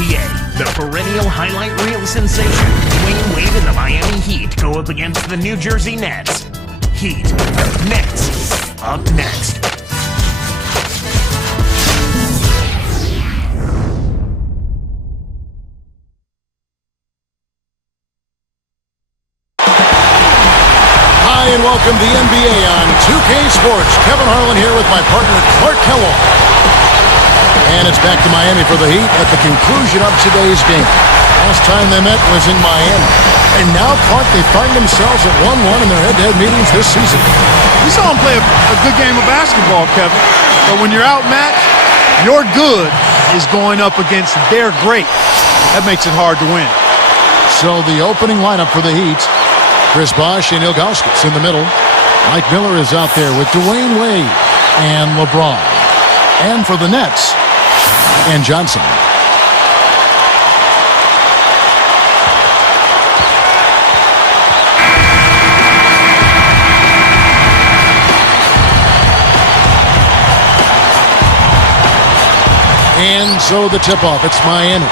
NBA, the perennial highlight reel sensation Dwayne Wade and the Miami Heat go up against the New Jersey Nets. Heat, Nets, up next. Hi, and welcome to the NBA on 2K Sports. Kevin Harlan here with my partner Clark Kellogg. And it's back to Miami for the Heat at the conclusion of today's game. Last time they met was in Miami. And now, Clark, they find themselves at 1-1 in their head-to-head meetings this season. We saw them play a good game of basketball, Kevin. But when you're outmatched, your good is going up against their great. That makes it hard to win. So the opening lineup for the Heat: Chris Bosh and Ilgauskas in the middle. Mike Miller is out there with Dwayne Wade and LeBron. And for the Nets, and Johnson. And so the tip-off, it's Miami.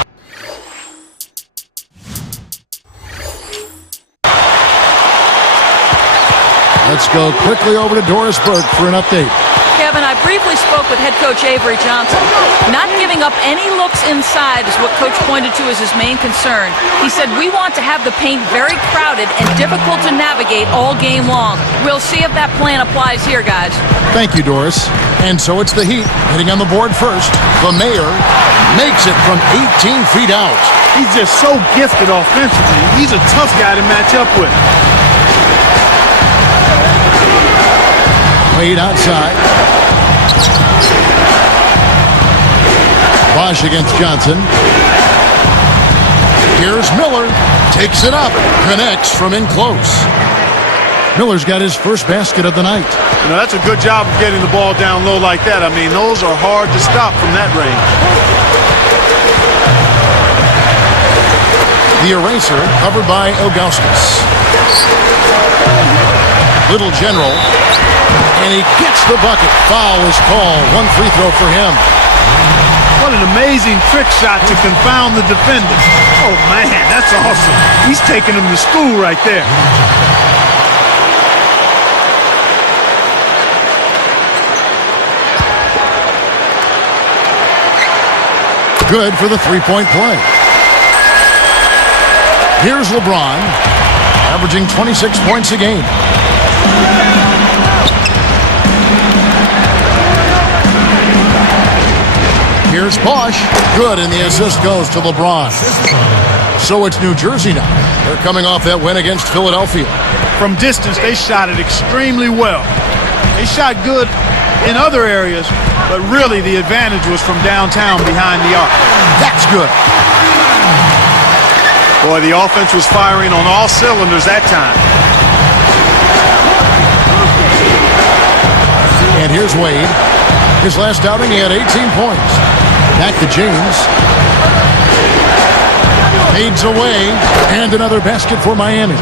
Let's go quickly over to Doris Burke for an update. Kevin, I briefly spoke with head coach Avery Johnson. Not giving up any looks inside is what coach pointed to as his main concern. He said, we want to have the paint very crowded and difficult to navigate all game long. We'll see if that plan applies here, guys. Thank you, Doris. And so it's the Heat hitting on the board first. The Mayor makes it from 18 feet out. He's just so gifted offensively. He's a tough guy to match up with. Wade outside. Bosh against Johnson. Here's Miller. Takes it up. Connects from in close. Miller's got his first basket of the night. You know, that's a good job of getting the ball down low like that. I mean, those are hard to stop from that range. The eraser covered by Ilgauskas. Little General. And he gets the bucket. Foul is called. One free throw for him. What an amazing trick shot to confound the defender. Oh, man, that's awesome. He's taking him to school right there. Good for the three-point play. Here's LeBron, averaging 26 points a game. Here's Bosh. Good, and the assist goes to LeBron. So it's New Jersey now. They're coming off that win against Philadelphia. From distance, they shot it extremely well. They shot good in other areas, but really the advantage was from downtown behind the arc. That's good. Boy, the offense was firing on all cylinders that time. And here's Wade. His last outing, he had 18 points. Back to James. Fades away. And another basket for Miami.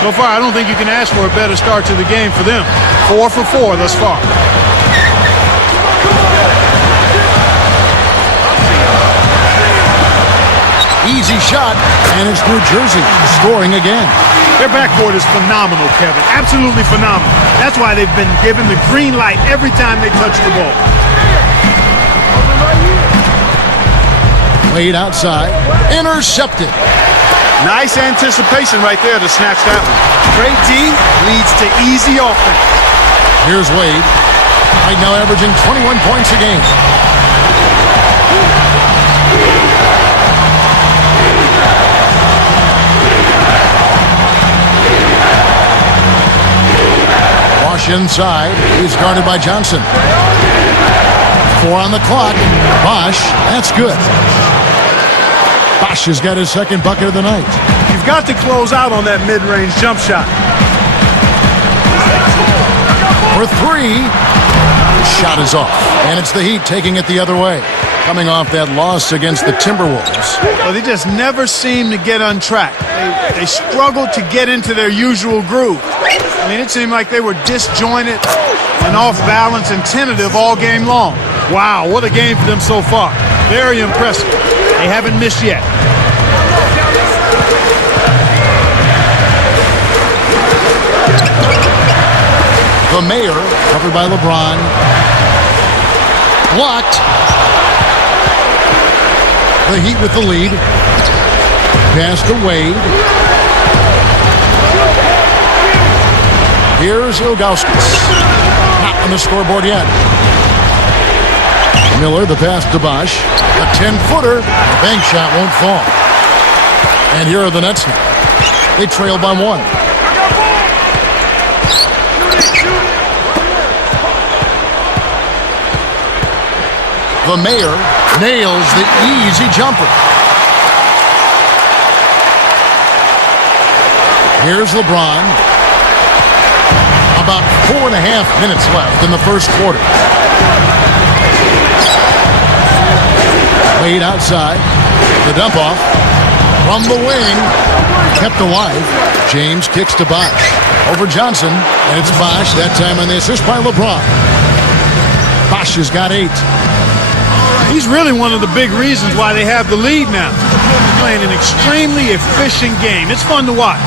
So far, I don't think you can ask for a better start to the game for them. 4 for 4 thus far. Easy shot, and it's New Jersey scoring again. Their backcourt is phenomenal, Kevin. Absolutely phenomenal. That's why they've been given the green light every time they touch the ball. Wade outside. Intercepted. Nice anticipation right there to snatch that one. Great D leads to easy offense. Here's Wade. Right now averaging 21 points a game. Bosh inside. He's guarded by Johnson. 4 on the clock. Bosh, that's good. Bosh has got his second bucket of the night. You've got to close out on that mid-range jump shot. For 3. Shot is off. And it's the Heat taking it the other way. coming off that loss against the Timberwolves. Well, they just never seem to get on track. They struggle to get into their usual groove. I mean, it seemed like they were disjointed and off balance and tentative all game long. Wow, what a game for them so far. Very impressive. They haven't missed yet. The Mayor, covered by LeBron. Blocked. The Heat with the lead. Pass to Wade. Here's Ilgauskas. Not on the scoreboard yet. Miller, the pass to Bosch. A 10-footer. The bank shot won't fall. And here are the Nets now. They trail by 1. The Mayor nails the easy jumper. Here's LeBron. About 4.5 minutes left in the first quarter. Wade outside. The dump off. From the wing. Kept alive. James kicks to Bosch. Over Johnson. And it's Bosch. That time on the assist by LeBron. Bosch has got 8. He's really one of the big reasons why they have the lead now. He's playing an extremely efficient game. It's fun to watch.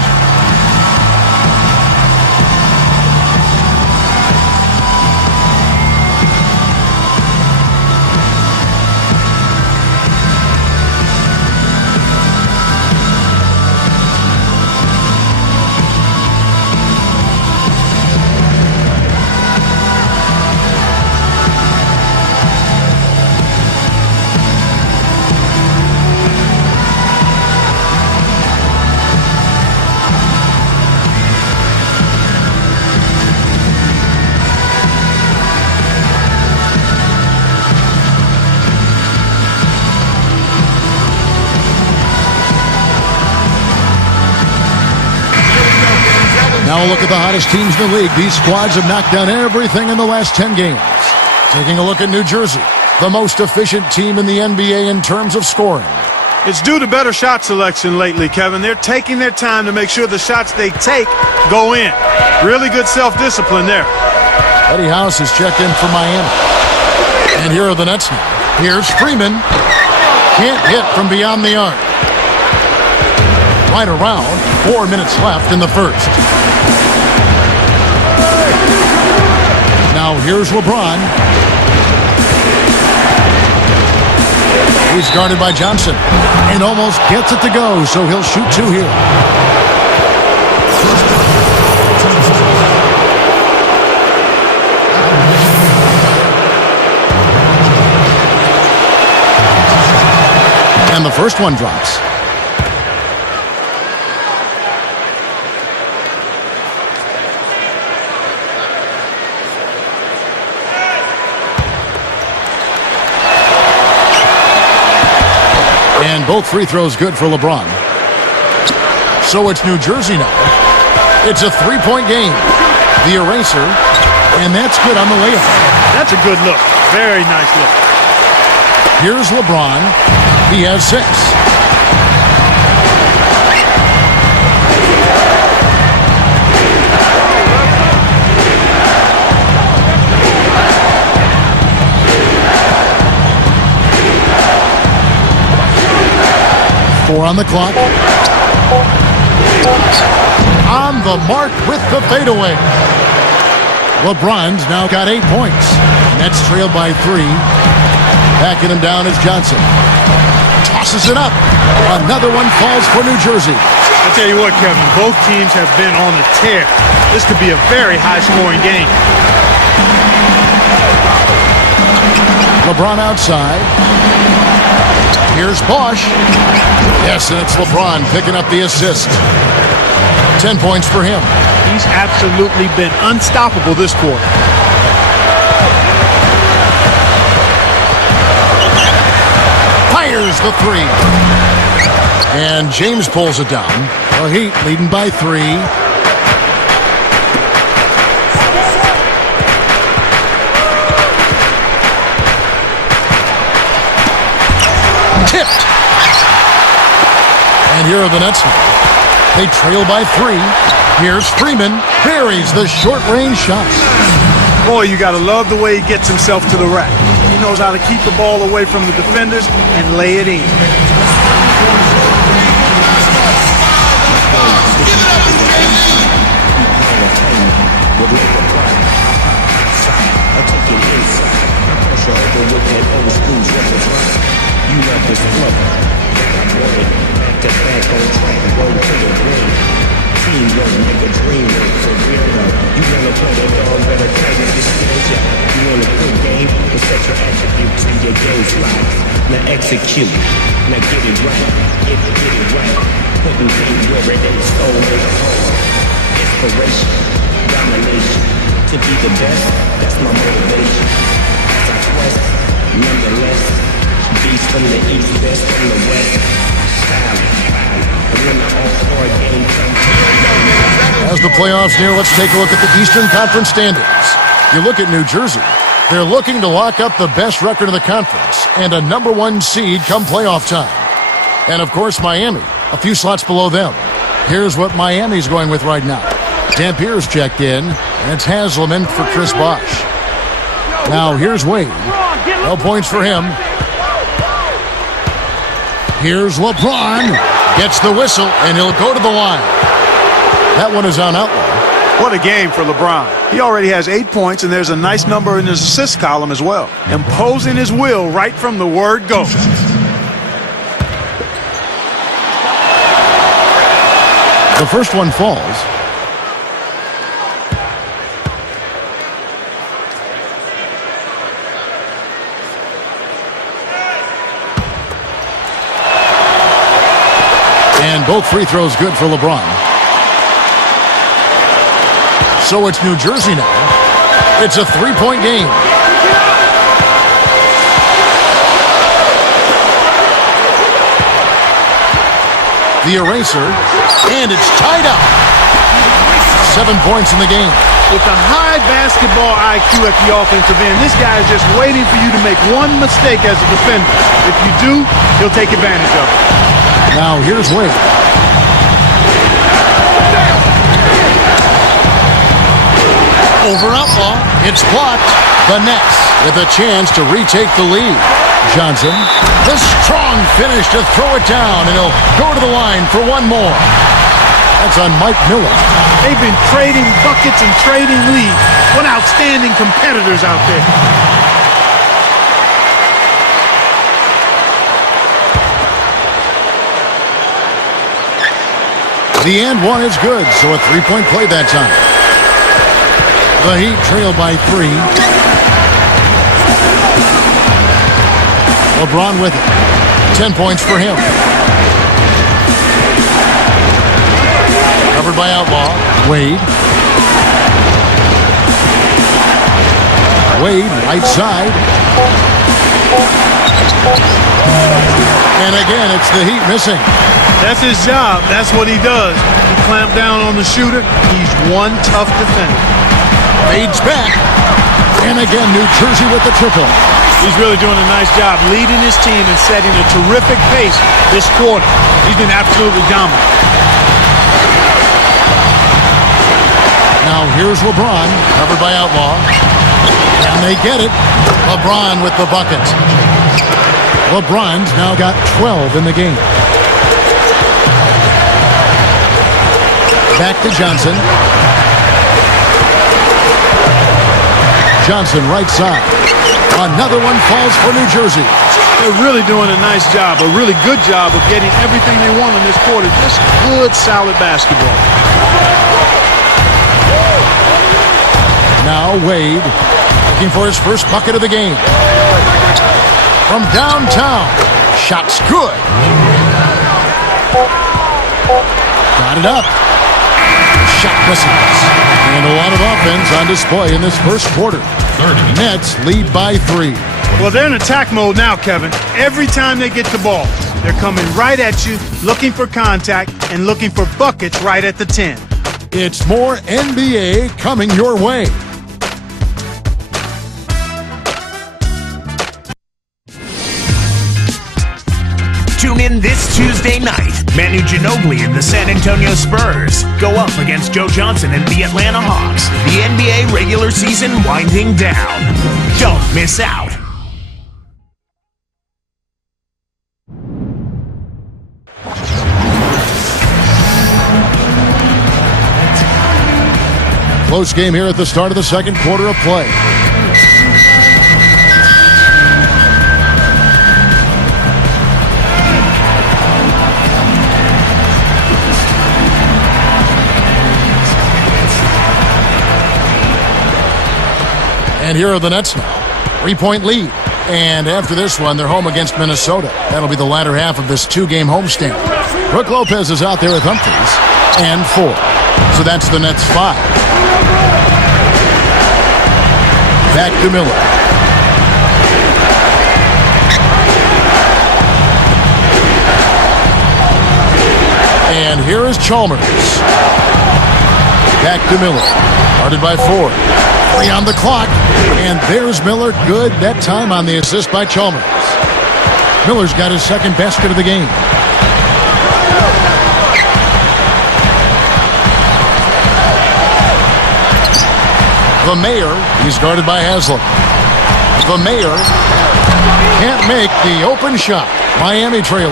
Now a look at the hottest teams in the league. These squads have knocked down everything in the last 10 games. Taking a look at New Jersey, the most efficient team in the NBA in terms of scoring. It's due to better shot selection lately, Kevin. They're taking their time to make sure the shots they take go in. Really good self-discipline there. Eddie House has checked in for Miami. And here are the Nets now. Here's Freeman. Can't hit from beyond the arc. Right around 4 minutes left in the first. Now here's LeBron. He's guarded by Johnson and almost gets it to go, so he'll shoot 2 here. And the first one drops. And both free throws good for LeBron. So it's New Jersey now. It's a 3-point game. The eraser, and that's good on the layup. That's a good look. Very nice look. Here's LeBron. He has 6. Four on the clock. On the mark with the fadeaway. LeBron's now got 8 points. Nets trailed by 3. Backing him down is Johnson. Tosses it up. Another one falls for New Jersey. I tell you what, Kevin, both teams have been on a tear. This could be a very high-scoring game. LeBron outside. Here's Bosch. Yes, and it's LeBron picking up the assist. 10 points for him. He's absolutely been unstoppable this quarter. Fires the 3. And James pulls it down. The Heat leading by 3. Tipped. And here are the Nets. They trail by 3. Here's Freeman. Buries the short-range shots. Boy, you got to love the way he gets himself to the rack. He knows how to keep the ball away from the defenders and lay it in. Now execute, now get it right, get it right. Putting things where it is, inspiration, domination. To be the best, that's my motivation. As I quest, nonetheless, beast from the east, best from the west. Style, and when the all-star game comes. As the playoffs near, let's take a look at the Eastern Conference standings. You look at New Jersey. They're looking to lock up the best record of the conference and a #1 seed come playoff time. And, of course, Miami, a few slots below them. Here's what Miami's going with right now. Dampier's checked in, and it's Hasleman for Chris Bosh. Now, here's Wade. No points for him. Here's LeBron. Gets the whistle, and he'll go to the line. That one is on outlaw. What a game for LeBron. He already has 8 points, and there's a nice number in his assist column as well. Imposing his will right from the word go. The first one falls. And both free throws good for LeBron. So it's New Jersey now. It's a three-point game. The eraser, and it's tied up. 7 points in the game. With a high basketball IQ at the offensive end, this guy is just waiting for you to make one mistake as a defender. If you do, he'll take advantage of it. Now here's Wade. Over outlaw. It's blocked. The Nets with a chance to retake the lead. Johnson, the strong finish to throw it down, and he'll go to the line for one more. That's on Mike Miller. They've been trading buckets and trading leads. What outstanding competitors out there. The and one is good, so a three-point play that time. The Heat trail by 3. LeBron with it. 10 points for him. Covered by Outlaw. Wade. Wade, right side. And again, it's the Heat missing. That's his job. That's what he does. He clamped down on the shooter. He's one tough defender. Wade's back. And again, New Jersey with the triple. He's really doing a nice job leading his team and setting a terrific pace this quarter. He's been absolutely dominant. Now here's LeBron, covered by Outlaw. And they get it. LeBron with the bucket. LeBron's now got 12 in the game. Back to Johnson. Johnson right side. Another one falls for New Jersey. They're really doing a nice job, a really good job of getting everything they want in this quarter. Just good, solid basketball. Now Wade looking for his first bucket of the game. From downtown. Shot's good. Got it up. Shot misses. And a lot of offense on display in this first quarter. Nets lead by 3. Well, they're in attack mode now, Kevin. Every time they get the ball, they're coming right at you, looking for contact, and looking for buckets right at the 10. It's more NBA coming your way. action this Tuesday night. Manu Ginobili and the San Antonio Spurs go up against Joe Johnson and the Atlanta Hawks. The NBA regular season winding down. Don't miss out. Close game here at the start of the second quarter of play. And here are the Nets now. 3-point lead. And after this one, they're home against Minnesota. That'll be the latter half of this two-game homestand. Brook Lopez is out there with Humphries. And 4. So that's the Nets' 5. Back to Miller. And here is Chalmers. Back to Miller. Guarded by Ford. 3 on the clock. And there's Miller. Good that time on the assist by Chalmers. Miller's got his second basket of the game. The Mayor, he's guarded by Haslam. The Mayor can't make the open shot. Miami trailing.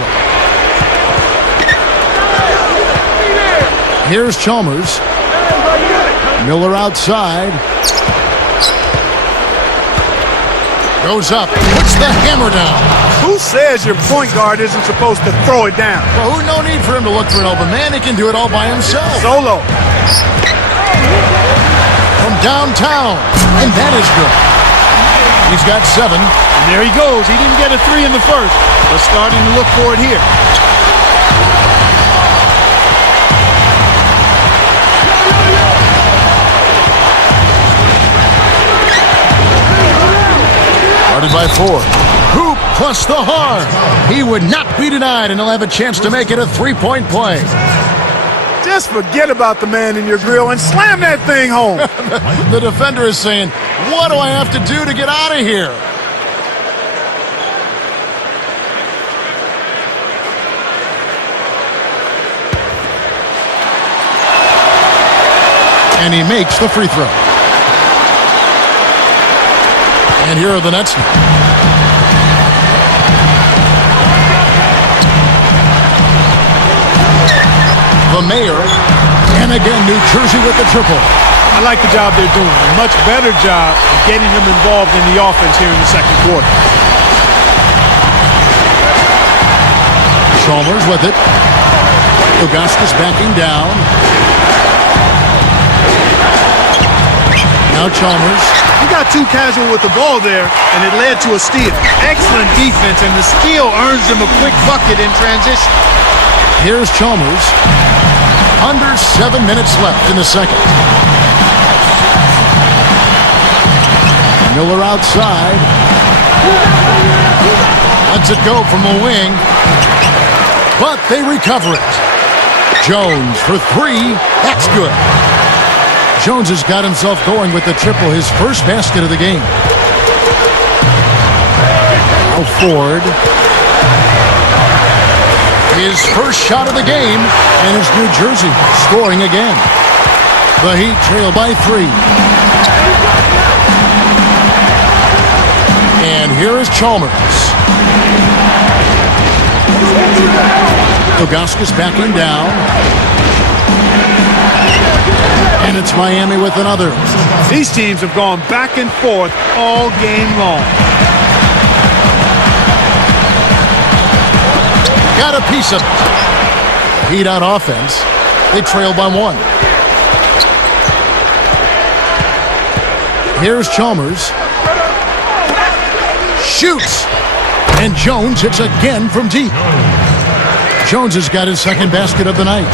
Here's Chalmers. Miller outside. Goes up, puts the hammer down. Who says your point guard isn't supposed to throw it down? Well, no need for him to look for an open man. He can do it all by himself. Solo. From downtown, and that is good. He's got 7. And there he goes. He didn't get a 3 in the first, but starting to look for it here. Guarded by Ford. Hoop plus the hard. He would not be denied, and he'll have a chance to make it a 3-point play. Just forget about the man in your grill and slam that thing home. The defender is saying, what do I have to do to get out of here? And he makes the free throw. And here are the Nets. The Mayor, and again, New Jersey with the triple. I like the job they're doing. A much better job of getting him involved in the offense here in the second quarter. Chalmers with it. Augustus backing down. Now Chalmers. He got too casual with the ball there, and it led to a steal. Excellent defense, and the steal earns him a quick bucket in transition. Here's Chalmers. Under 7 minutes left in the second. Miller outside. Lets it go from the wing. But they recover it. Jones for 3. That's good. Jones has got himself going with the triple, his first basket of the game. Now Ford. His first shot of the game, and it's New Jersey scoring again. The Heat trail by 3. And here is Chalmers. Augustus backing down. And it's Miami with another. These teams have gone back and forth all game long. Got a piece of it. Heat on offense. They trail by 1. Here's Chalmers. Shoots. And Jones hits again from deep. Jones has got his second basket of the night.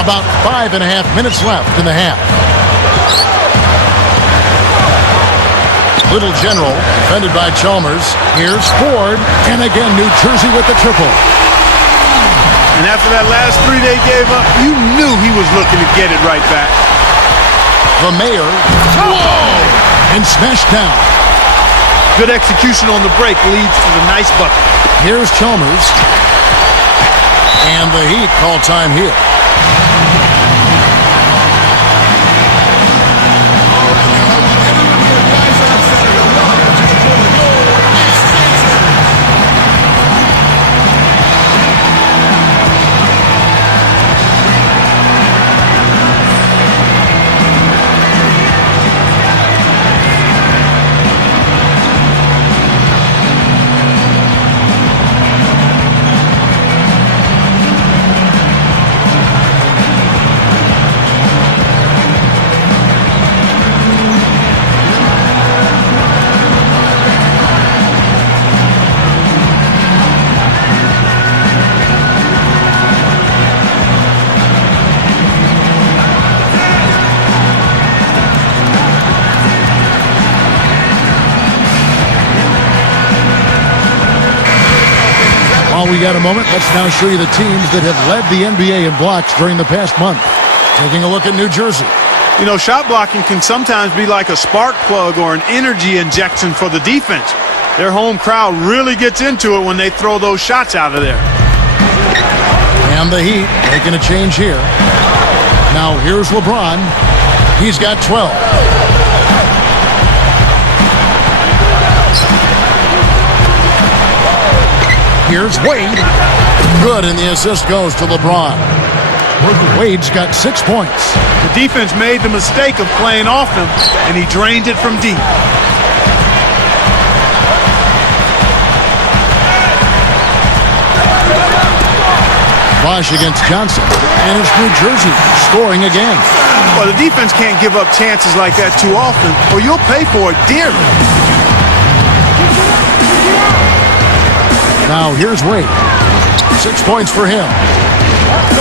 About 5.5 minutes left in the half. Little General, defended by Chalmers. Here's Ford, and again New Jersey with the triple. And after that last 3 they gave up, you knew he was looking to get it right back. The Mayor, whoa, and smashed down. Good execution on the break leads to the nice bucket. Here's Chalmers. And the Heat call time here. While we got a moment, let's now show you the teams that have led the NBA in blocks during the past month. Taking a look at New Jersey. You know, shot blocking can sometimes be like a spark plug or an energy injection for the defense. Their home crowd really gets into it when they throw those shots out of there. And the Heat making a change here. Now here's LeBron. He's got 12. Here's Wade. Good, and the assist goes to LeBron. Wade's got 6 points. The defense made the mistake of playing off him, and he drained it from deep. Bosh against Johnson, and it's New Jersey scoring again. Well, the defense can't give up chances like that too often, or you'll pay for it dearly. Now here's Wade. 6 points for him.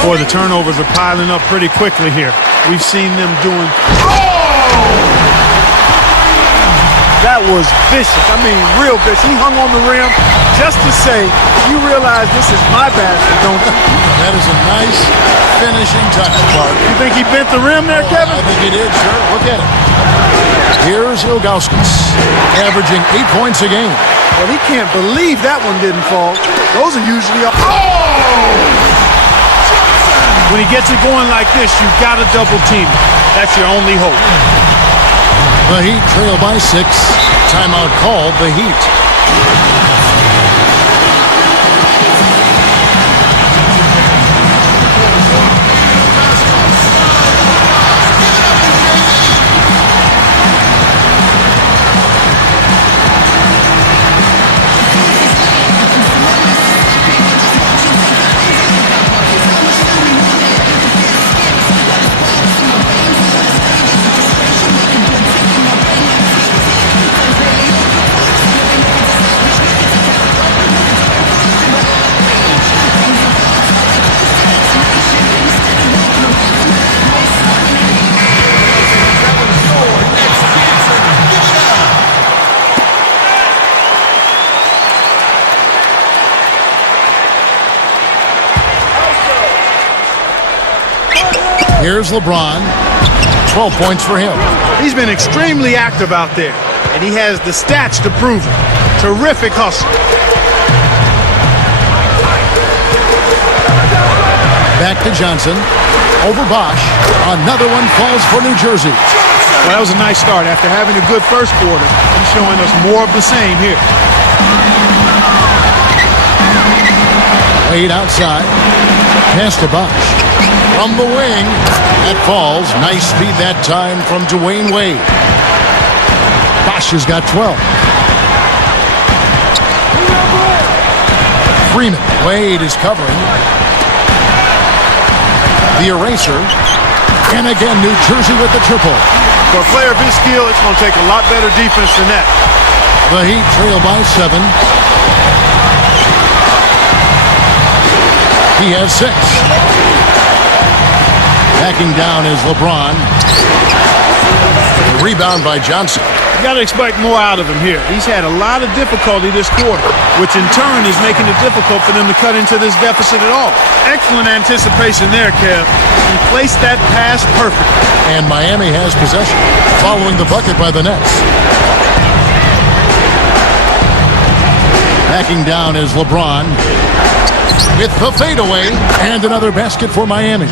Boy, the turnovers are piling up pretty quickly here. We've seen them doing... That was vicious. I mean, real vicious. He hung on the rim just to say, you realize this is my basket, don't you? That is a nice finishing touch, Clark. You think he bent the rim there, Kevin? I think he did, sure. Look at it. Here's Ilgauskas, averaging 8 points a game. Well, he can't believe that one didn't fall. Those are usually... When he gets it going like this, you've got to double team him. That's your only hope. The Heat trail by 6. Timeout called the Heat. Here's LeBron. 12 points for him. He's been extremely active out there, and he has the stats to prove it. Terrific hustle. Back to Johnson. Over Bosh. Another one falls for New Jersey. Well, that was a nice start. After having a good first quarter, he's showing us more of the same here. Wade outside. Pass to Bosh. From the wing. That falls. Nice feed that time from Dwayne Wade. Bosh has got 12. Freeman. Wade is covering. The eraser. And again, New Jersey with the triple. For a player of his skill, it's going to take a lot better defense than that. The Heat trail by 7. He has 6. Backing down is LeBron. Rebound by Johnson. You got to expect more out of him here. He's had a lot of difficulty this quarter, which in turn is making it difficult for them to cut into this deficit at all. Excellent anticipation there, Kev. He placed that pass perfectly. And Miami has possession, following the bucket by the Nets. Backing down is LeBron. with the fadeaway, and another basket for Miami.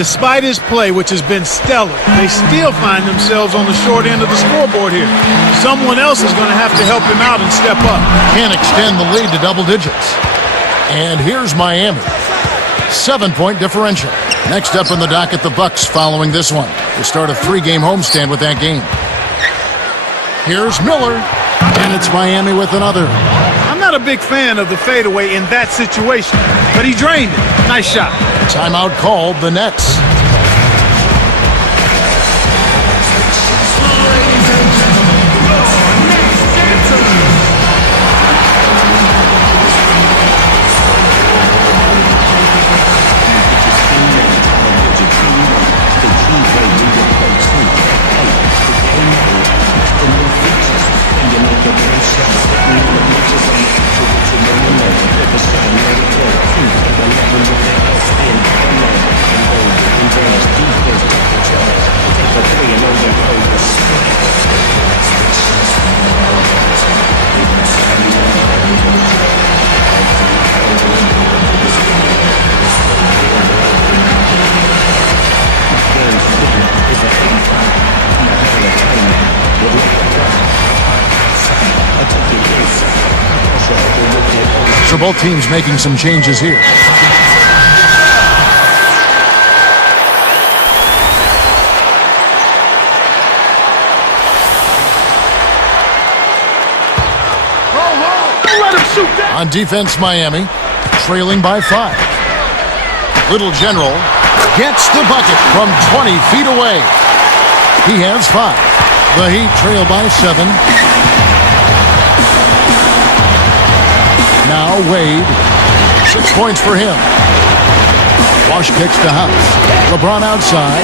Despite his play, which has been stellar, they still find themselves on the short end of the scoreboard here. Someone else is going to have to help him out and step up. Can't extend the lead to double digits. And here's Miami. 7-point differential. Next up in the docket, the Bucks following this one to start a 3-game homestand with that game. Here's Miller, and it's Miami with another. I'm not a big fan of the fadeaway in that situation, but he drained it. Nice shot. Timeout called, the Nets. So both teams making some changes here. Let him shoot that. On defense, Miami trailing by 5. Little General gets the bucket from 20 feet away. He has 5. The Heat trail by 7. Now Wade, 6 points for him. Wash kicks to House. LeBron outside.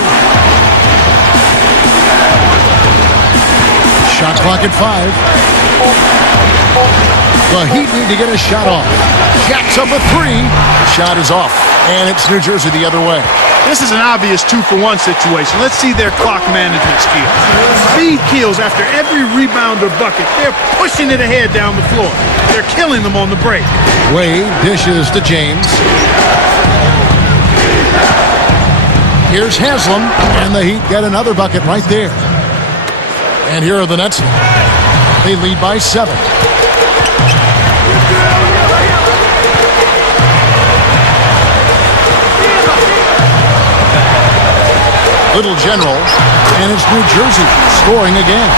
Shot clock at 5. The Heat need to get a shot off. Jacks up a 3. Shot is off. And it's New Jersey the other way. This is an obvious 2-for-1 situation. Let's see their clock management skills. Speed kills after every rebound or bucket. They're pushing it ahead down the floor. They're killing them on the break. Wade dishes to James. Here's Haslam, and the Heat get another bucket right there. And here are the Nets. They lead by 7. Little General, and it's New Jersey scoring again.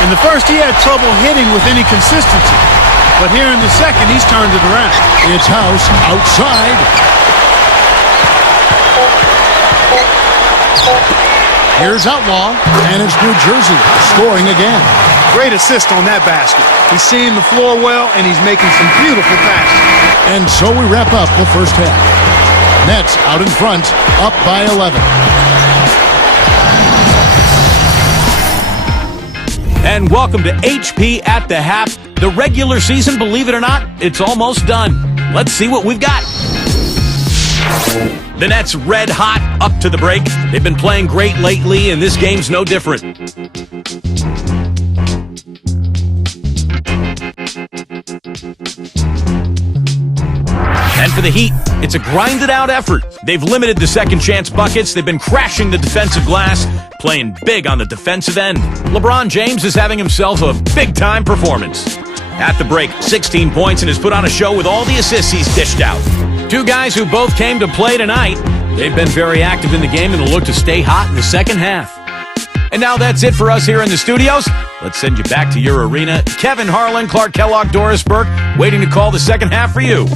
In the first, he had trouble hitting with any consistency. But here in the second, he's turned it around. It's House outside. Here's Outlaw, and it's New Jersey scoring again. Great assist on that basket. He's seeing the floor well, and he's making some beautiful passes. And so we wrap up the first half. Nets out in front, up by 11. And welcome to HP at the Half. The regular season, believe it or not, it's almost done. Let's see what we've got. The Nets red hot up to the break. They've been playing great lately, and this game's no different. And for the Heat, it's a grinded-out effort. They've limited the second-chance buckets. They've been crashing the defensive glass, playing big on the defensive end. LeBron James is having himself a big-time performance. At the break, 16 points and has put on a show with all the assists he's dished out. Two guys who both came to play tonight. They've been very active in the game and will look to stay hot in the second half. And now that's it for us here in the studios. Let's send you back to your arena. Kevin Harlan, Clark Kellogg, Doris Burke, waiting to call the second half for you.